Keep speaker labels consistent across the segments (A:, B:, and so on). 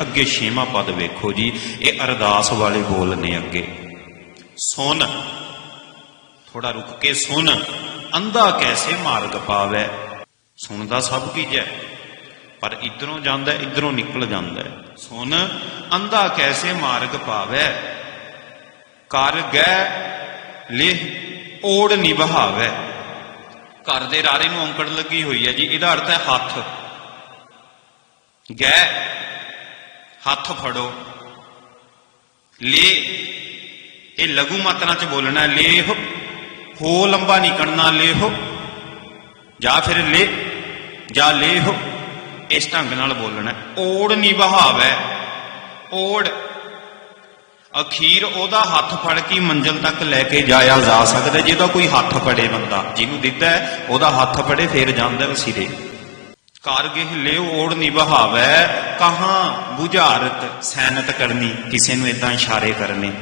A: ਅੱਗੇ ਛੇਵਾਂ ਪਦ ਵੇਖੋ ਜੀ, ਇਹ ਅਰਦਾਸ ਵਾਲੇ ਬੋਲ ਨੇ ਅੱਗੇ। ਸੁਣ ਥੋੜਾ ਰੁਕ ਕੇ ਸੁਣ, ਅੰਧਾ ਕੈਸੇ ਮਾਰਗ ਪਾਵੇ? ਸੁਣਦਾ ਸਭ ਕੁਝ ਹੈ, ਪਰ ਇਧਰੋਂ ਜਾਂਦਾ, ਇਧਰੋਂ ਨਿਕਲ ਜਾਂਦਾ ਸੁਣ, ਅੰਧਾ ਕੈਸੇ ਮਾਰਗ ਪਾਵੇ? ਕਰ ਗੈ ਲਿਹ ਓੜ ਨਿਭਾਵੇ। ਘਰ ਦੇ ਰਾਰੇ ਨੂੰ ਔਂਕੜ ਲੱਗੀ ਹੋਈ ਹੈ ਜੀ, ਇਹਦਾ ਅਰਥ ਹੈ ਹੱਥ। ਗੈ ਹੱਥ ਫੜੋ। ਲੇ ਇਹ ਲਘੂ ਮਾਤਰਾ ਚ ਬੋਲਣਾ ਹੈ, ਲੇਹ ਹੋ ਲੰਬਾ ਨਹੀਂ ਕਰਨਾ ਲੇਹ। ਜਾਂ ਫਿਰ ਲੇ ਜਾਂ ਲੇਹ ਇਸ ਢੰਗ ਨਾਲ ਬੋਲਣਾ। ਓੜ ਓੜ ਨਿਭਾਵੇ ਓੜ। ਅਖੀਰ ਉਹਦਾ ਹੱਥ ਫੜ ਕੇ ਮੰਜ਼ਲ ਤੱਕ ਲੈ ਕੇ ਜਾਇਆ ਜਾ ਸਕਦਾ ਹੈ, ਜਿਹਦਾ ਕੋਈ ਹੱਥ ਫੜੇ ਬੰਦਾ। ਜਿਹਨੂੰ ਦਿੱਤਾ ਉਹਦਾ ਹੱਥ ਫੜੇ ਫੇਰ ਜਾਂਦਾ ਹੈ ਕਾਰਗਿਹ ਲਿਓ ਓੜ ਨਿਭਾਵੇ ਕਹਾਂ ਬੁਝਾਰਤ ਸੈਨਤ ਕਰਨੀ, ਕਿਸੇ ਨੂੰ ਇਦਾਂ ਇਸ਼ਾਰੇ ਕਰਨੇ।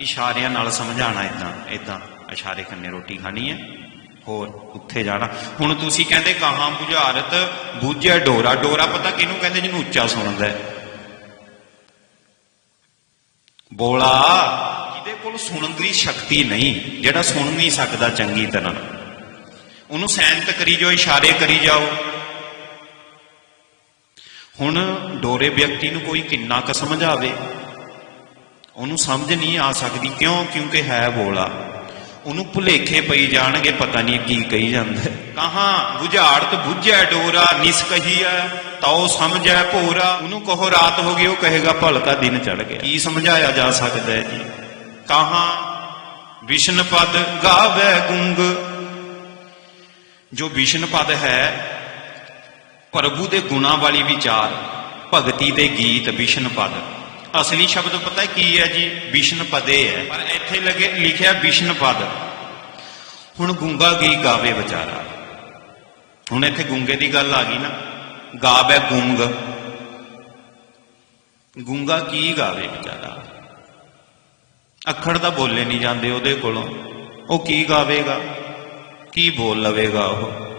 A: ਇਸ਼ਾਰਿਆਂ ਨਾਲ ਸਮਝਾਣਾ ਇਦਾਂ ਇਦਾਂ ਇਸ਼ਾਰੇ ਕਰਨੇ, ਰੋਟੀ ਖਾਣੀ ਹੈ, ਹੋਰ ਉੱਥੇ ਜਾਣਾ। ਹੁਣ ਤੁਸੀਂ ਕਹਿੰਦੇ ਕਹਾਂ ਬੁਝਾਰਤ, ਬੂਝਿਆ ਡੋਰਾ ਡੋਰਾ ਪਤਾ ਕਿਹਨੂੰ ਕਹਿੰਦੇ ਜਿਹਨੂੰ ਉੱਚਾ ਸੁਣਦਾ ਹੈ? ਬੋਲਾ, ਜਿਹਦੇ ਕੋਲ ਸੁਣਨ ਦੀ ਸ਼ਕਤੀ ਨਹੀਂ, ਜਿਹੜਾ ਸੁਣ ਨਹੀਂ ਸਕਦਾ ਚੰਗੀ ਤਰ੍ਹਾਂ। ਉਹਨੂੰ ਸੈਨਤ ਕਰੀ ਜਾਓ, ਇਸ਼ਾਰੇ ਕਰੀ ਜਾਓ। ਹੁਣ ਡੋਰੇ ਵਿਅਕਤੀ ਨੂੰ ਕੋਈ ਕਿੰਨਾ ਕੁ ਸਮਝਾਵੇ ਉਹਨੂੰ ਸਮਝ ਨਹੀਂ ਆ ਸਕਦੀ ਕਿਉਂ? ਕਿਉਂਕਿ ਹੈ ਬੋਲਾ। ਉਹਨੂੰ ਭੁਲੇਖੇ ਪਈ ਜਾਣਗੇ, ਪਤਾ ਨਹੀਂ ਕੀ ਕਹੀ ਜਾਂਦਾ। ਹੈ। ਕਹਾਂ ਬੁਝਾਰਤ ਬੁਝੈ ਡੋਰਾ, ਨਿਸ ਕਹੀਐ, ਤਉ ਸਮਝੈ ਭੋਰਾ। ਉਹਨੂੰ ਕਹੋ, ਰਾਤ ਹੋ ਗਈ, ਉਹ ਕਹੇਗਾ ਭਲਕਾ ਦਿਨ ਚੜ ਗਿਆ। ਕੀ ਸਮਝਾਇਆ ਜਾ ਸਕਦਾ ਹੈ ਜੀ? ਕਹਾਂ ਵਿਸ਼ਨ ਪਦ ਗਾਵੇ ਗੁੰਗ। ਜੋ ਵਿਸ਼ਨ ਪਦ ਹੈ ਪ੍ਰਭੂ ਦੇ ਗੁਣਾ ਵਾਲੀ ਵਿਚਾਰ, ਭਗਤੀ ਦੇ ਗੀਤ ਵਿਸ਼ਨ ਪਦ। ਅਸਲੀ ਸ਼ਬਦ ਪਤਾ ਕੀ ਹੈ ਜੀ? ਵਿਸ਼ਨ ਪਦੇ ਹੈ। ਪਰ ਇੱਥੇ ਲਗੇ ਲਿਖਿਆ ਵਿਸ਼ਨ ਪਦ। ਹੁਣ ਗੂੰਗਾ ਕੀ ਗਾਵੇ ਵਿਚਾਰਾ। ਹੁਣ ਇੱਥੇ ਗੂੰਗੇ ਦੀ ਗੱਲ ਆ ਗਈ ਨਾ। ਗਾਵੇ ਗੂੰਗ। ਗੂੰਗਾ ਕੀ ਗਾਵੇ ਵਿਚਾਰਾ? ਅੱਖਰ ਤਾਂ ਬੋਲੇ ਨਹੀਂ ਜਾਂਦੇ ਉਹਦੇ ਕੋਲੋਂ। ਉਹ ਕੀ ਗਾਵੇਗਾ? ਕੀ ਬੋਲ ਲਵੇਗਾ ਉਹ?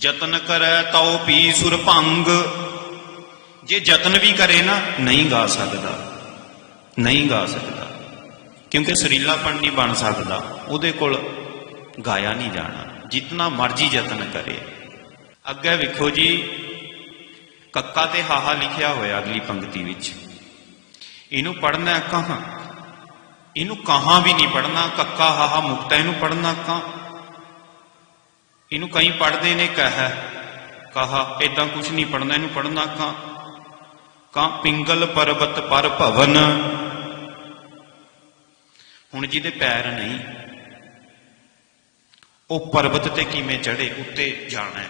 A: ਯਤਨ ਕਰੈ ਤਉ ਪੀ ਸੁਰ ਭੰਗ। ਜੇ ਯਤਨ ਵੀ ਕਰੇ ਨਾ, ਨਹੀਂ ਗਾ ਸਕਦਾ। ਨਹੀਂ ਗਾ ਸਕਦਾ। ਕਿਉਂਕਿ ਸਰੀਲਾਪਣ ਨਹੀਂ ਬਣ ਸਕਦਾ। ਉਹਦੇ ਕੋਲ ਗਾਇਆ ਨਹੀਂ ਜਾਣਾ। ਜਿੰਨਾ ਮਰਜ਼ੀ ਯਤਨ ਕਰੇ। ਅੱਗੇ ਵੇਖੋ ਜੀ, ਕੱਕਾ ਤੇ ਹਾਹਾ ਲਿਖਿਆ ਹੋਇਆ ਅਗਲੀ ਪੰਕਤੀ ਵਿੱਚ। ਇਹਨੂੰ ਪੜਨਾ ਹੈ ਕਹਾਂ? ਇਹਨੂੰ ਕਹਾਂ ਵੀ ਨਹੀਂ ਪੜਨਾ ਕੱਕਾ, ਹਾਹਾ ਮੁਕਤਾ, ਇਹਨੂੰ ਪੜਨਾ ਕਾਂ ਇਹਨੂੰ ਕਈ ਪੜਦੇ ਨੇ, ਕਹ, ਕਹਾ ਇਦਾਂ ਕੁਝ ਨਹੀਂ ਪੜਨਾ ਇਹਨੂੰ ਪੜਨਾ ਕਾਂ ਕਾਂ ਪਿੰਗਲ ਪਰਬਤ ਪਰ ਭਵਨ। ਹੁਣ ਜਿਹਦੇ ਪੈਰ ਨਹੀਂ, ਉਹ ਪਰਬਤ ਤੇ ਕਿਵੇਂ ਚੜੇ ਉੱਤੇ ਜਾਣਾ ਹੈ।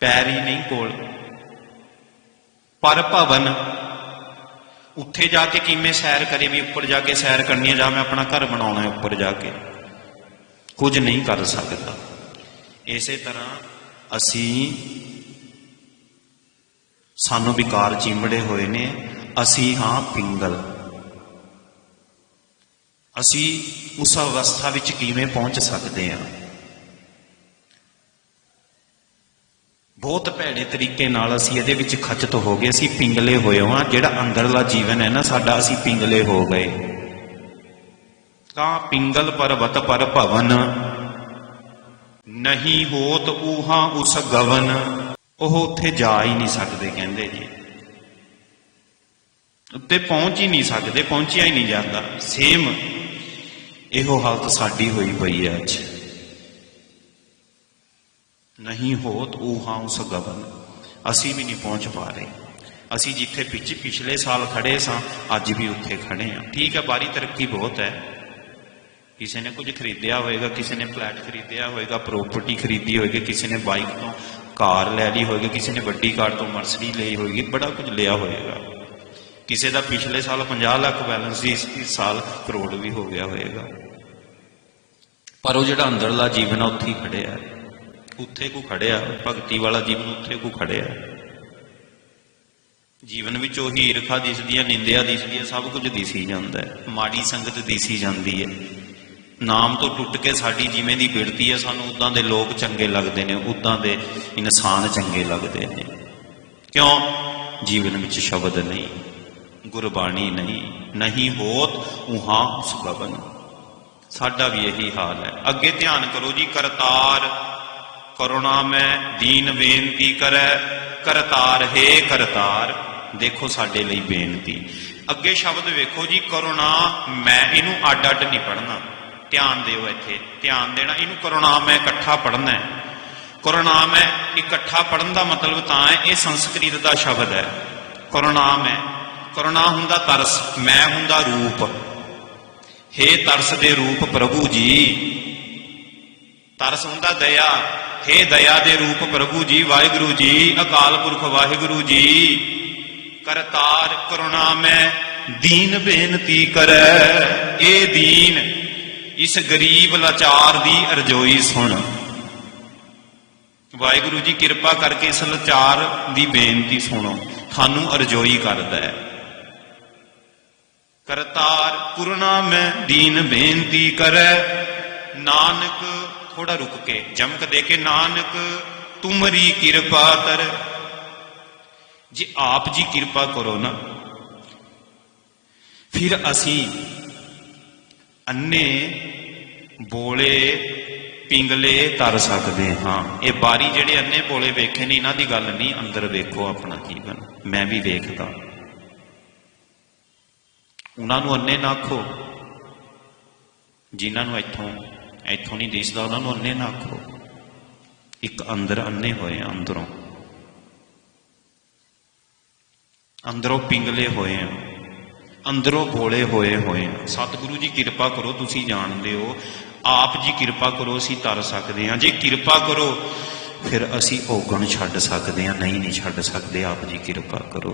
A: ਪੈਰ ਹੀ ਨਹੀਂ ਕੋਲ। ਪਰ ਭਵਨ, ਉੱਥੇ ਜਾ ਕੇ ਕਿਵੇਂ ਸੈਰ ਕਰੇ ਵੀ, ਉੱਪਰ ਜਾ ਕੇ ਸੈਰ ਕਰਨੀ ਹੈ, ਜਾਂ ਮੈਂ ਆਪਣਾ ਘਰ ਬਣਾਉਣਾ ਹੈ ਉੱਪਰ ਜਾ ਕੇ। ਕੁਝ ਨਹੀਂ ਕਰ ਸਕਦਾ। ਇਸੇ ਤਰ੍ਹਾਂ ਅਸੀਂ ਸਾਨੂੰ ਵਿਕਾਰ ਚਿੰਬੜੇ ਹੋਏ ਨੇ, ਅਸੀਂ ਹਾਂ ਪਿੰਗਲ। ਅਸੀਂ ਉਸ ਅਵਸਥਾ ਵਿੱਚ ਕਿਵੇਂ ਪਹੁੰਚ ਸਕਦੇ ਹਾਂ? ਬਹੁਤ ਭੈੜੇ ਤਰੀਕੇ ਨਾਲ ਅਸੀਂ ਇਹਦੇ ਵਿੱਚ ਖਚਤ ਹੋ ਗਏ, ਅਸੀਂ ਪਿੰਗਲੇ ਹੋਏ ਹਾਂ। ਜਿਹੜਾ ਅੰਦਰਲਾ ਜੀਵਨ ਹੈ ਨਾ, ਸਾਡਾ ਅਸੀਂ ਪਿੰਗਲੇ ਹੋ ਗਏ। ਤਾਂ ਪਿੰਗਲ ਪਰਵਤ ਪਰ ਭਵਨ ਨਹੀਂ ਹੋਤ ਊਹਾ ਉਸ ਗਵਨ, ਉਹ ਉੱਥੇ ਜਾ ਹੀ ਨਹੀਂ ਸਕਦੇ ਕਹਿੰਦੇ ਜੀ। ਉੱਤੇ ਪਹੁੰਚ ਹੀ ਨਹੀਂ ਸਕਦੇ, ਪਹੁੰਚਿਆ ਹੀ ਨਹੀਂ ਜਾਂਦਾ। ਸੇਮ ਇਹੋ ਹਾਲਤ ਸਾਡੀ ਹੋਈ ਪਈ ਹੈ ਅੱਜ। ਨਹੀਂ ਹੋਤ ਊਹਾ ਉਸ ਗਵਨ, ਅਸੀਂ ਵੀ ਨਹੀਂ ਪਹੁੰਚ ਪਾ ਰਹੇ। ਅਸੀਂ ਜਿੱਥੇ ਪਿੱਛੇ ਪਿਛਲੇ ਸਾਲ ਖੜੇ ਸਾਂ, ਅੱਜ ਵੀ ਉੱਥੇ ਖੜੇ ਹਾਂ। ਠੀਕ ਹੈ, ਬਾਰੀ ਤਰੱਕੀ ਬਹੁਤ ਹੈ। ਕਿਸੇ ਨੇ ਕੁਝ ਖਰੀਦਿਆ ਹੋਵੇਗਾ ਕਿਸੇ ਨੇ ਫਲੈਟ ਖਰੀਦਿਆ ਹੋਵੇਗਾ ਪ੍ਰਾਪਰਟੀ ਖਰੀਦੀ ਹੋਵੇਗੀ ਕਿਸੇ ਨੇ ਬਾਈਕ ਤੋਂ ਕਾਰ ਲੈ ਲਈ ਹੋਵੇਗੀ ਕਿਸੇ ਨੇ ਵੱਡੀ ਕਾਰ ਤੋਂ ਮਰਸਡੀ ਲਈ ਹੋਵੇਗੀ ਬੜਾ ਕੁਝ ਲਿਆ ਹੋਵੇਗਾ ਕਿਸੇ ਦਾ ਪਿਛਲੇ ਸਾਲ 50 ਲੱਖ ਬੈਲੈਂਸ ਸੀ, ਇਸ ਸਾਲ ਕਰੋੜ ਵੀ ਹੋ ਗਿਆ ਹੋਵੇਗਾ ਪਰ ਉਹ ਜਿਹੜਾ ਅੰਦਰਲਾ ਜੀਵਨ ਆ, ਉੱਥੇ ਹੀ ਖੜਿਆ। ਉੱਥੇ ਕੋ ਖੜਿਆ, ਭਗਤੀ ਵਾਲਾ ਜੀਵਨ ਉੱਥੇ ਕੋ ਖੜਿਆ। ਜੀਵਨ ਵਿੱਚ ਉਹ ਹੀਰਖਾ ਦਿਸਦੀ ਹੈ ਨਿੰਦਿਆ ਦਿਸਦੀ ਹੈ ਸਭ ਕੁਝ ਦਿਸੀ ਜਾਂਦਾ। ਹੈ ਮਾੜੀ ਸੰਗਤ ਦਿਸੀ ਜਾਂਦੀ ਹੈ ਨਾਮ ਤੋਂ ਟੁੱਟ ਕੇ ਸਾਡੀ ਜਿਵੇਂ ਦੀ ਬਿਰਤੀ ਹੈ, ਸਾਨੂੰ ਉਦਾਂ ਦੇ ਲੋਕ ਚੰਗੇ ਲੱਗਦੇ ਨੇ, ਉਦਾਂ ਦੇ ਇਨਸਾਨ ਚੰਗੇ ਲੱਗਦੇ ਨੇ। ਕਿਉਂ? ਜੀਵਨ ਵਿੱਚ ਸ਼ਬਦ ਨਹੀਂ, ਗੁਰਬਾਣੀ ਨਹੀਂ ਨਹੀਂ ਹੋਤ ਉਹਾਂ ਸੁਗਬਨ ਸਾਡਾ ਵੀ ਇਹੀ ਹਾਲ ਹੈ। ਅੱਗੇ ਧਿਆਨ ਕਰੋ ਜੀ, ਕਰਤਾਰ, ਕਰੁਣਾ ਮੈਂ, ਦੀਨ ਬੇਨਤੀ ਕਰੈ, ਕਰਤਾਰ ਹੈ ਕਰਤਾਰ। ਦੇਖੋ ਸਾਡੇ ਲਈ ਬੇਨਤੀ। ਅੱਗੇ ਸ਼ਬਦ ਵੇਖੋ ਜੀ, ਕਰੁਣਾ ਮੈਂ, ਇਹਨੂੰ ਅੱਡ ਅੱਡ ਨਹੀਂ ਪੜਨਾ ਧਿਆਨ ਦਿਓ ਇੱਥੇ, ਧਿਆਨ ਦੇਣਾ, ਇਹਨੂੰ ਕਰੁਣਾ ਮੈਂ ਇਕੱਠਾ ਪੜ੍ਹਨਾ ਹੈ। ਕਰੁਣਾਮ ਇਕੱਠਾ ਪੜਨ ਦਾ ਮਤਲਬ ਤਾਂ ਹੈ, ਇਹ ਸੰਸਕ੍ਰਿਤ ਦਾ ਸ਼ਬਦ ਹੈ। ਕਰੁਣਾਮ ਹੈ ਕਰੁਣਾ ਹੁੰਦਾ ਤਰਸ, ਮੈਂ ਹੁੰਦਾ ਰੂਪ। ਹੇ ਤਰਸ ਦੇ ਰੂਪ ਪ੍ਰਭੂ ਜੀ, ਤਰਸ ਹੁੰਦਾ ਦਇਆ। ਹੇ ਦਇਆ ਦੇ ਰੂਪ ਪ੍ਰਭੂ ਜੀ, ਵਾਹਿਗੁਰੂ ਜੀ, ਅਕਾਲ ਪੁਰਖ ਵਾਹਿਗੁਰੂ ਜੀ। ਕਰਤਾਰ ਕਰੁਣਾ ਮੈਂ, ਦੀਨ ਬੇਨਤੀ ਕਰੈ, ਇਹ ਦੀਨ ਇਸ ਗਰੀਬ ਲਾਚਾਰ ਦੀ ਅਰਜ਼ੋਈ ਸੁਣ। ਵਾਹਿਗੁਰੂ ਜੀ, ਕਿਰਪਾ ਕਰਕੇ ਇਸ ਲਾਚਾਰ ਦੀ ਬੇਨਤੀ ਸੁਣੋ। ਤੁਹਾਨੂੰ ਅਰਜ਼ੋਈ ਕਰਦਾ ਹੈ। ਕਰਤਾਰ ਪੁਰਨਾ ਮੈਂ ਦੀਨ ਬੇਨਤੀ ਕਰੈ, ਨਾਨਕ ਥੋੜਾ ਰੁਕ ਕੇ, ਜਮਕ ਦੇ ਕੇ ਨਾਨਕ, ਤੁਮਰੀ ਕਿਰਪਾ ਕਰ ਜੇ ਆਪ ਜੀ ਕਿਰਪਾ ਕਰੋ ਨਾ, ਫਿਰ ਅਸੀਂ ਅੰਨੇ, ਬੋਲੇ, ਪਿੰਗਲੇ ਤਰ ਸਕਦੇ ਹਾਂ। ਇਹ ਬਾਰੀ ਜਿਹੜੇ ਅੰਨੇ, ਬੋਲੇ ਵੇਖੇ ਨਹੀਂ ਇਹਨਾਂ ਦੀ ਗੱਲ ਨਹੀਂ, ਅੰਦਰ ਵੇਖੋ ਆਪਣਾ ਜੀਵਨ। ਮੈਂ ਵੀ ਵੇਖਦਾ। ਉਹਨਾਂ ਨੂੰ ਅੰਨੇ ਨਾ ਆਖੋ। ਜਿਨ੍ਹਾਂ ਨੂੰ ਇੱਥੋਂ ਇੱਥੋਂ ਨਹੀਂ ਦਿਸਦਾ, ਉਹਨਾਂ ਨੂੰ ਅੰਨੇ ਨਾ ਆਖੋ। ਇੱਕ ਅੰਦਰ ਅੰਨੇ ਹੋਏ ਆ, ਅੰਦਰੋਂ। ਅੰਦਰੋਂ ਪਿੰਗਲੇ ਹੋਏ ਆ। ਅੰਦਰੋਂ ਭੋਲੇ ਹੋਏ ਹੋਏ ਆ। ਸਤਿਗੁਰੂ ਜੀ, ਕਿਰਪਾ ਕਰੋ, ਤੁਸੀਂ ਜਾਣਦੇ ਹੋ। ਆਪ ਜੀ, ਕਿਰਪਾ ਕਰੋ, ਅਸੀਂ ਤਰ ਸਕਦੇ ਹਾਂ। ਜੇ ਕਿਰਪਾ ਕਰੋ, ਫਿਰ ਅਸੀਂ ਔਗਣ ਛੱਡ ਸਕਦੇ ਹਾਂ। ਨਹੀਂ ਨਹੀਂ ਛੱਡ ਸਕਦੇ। ਆਪ ਜੀ, ਕਿਰਪਾ ਕਰੋ।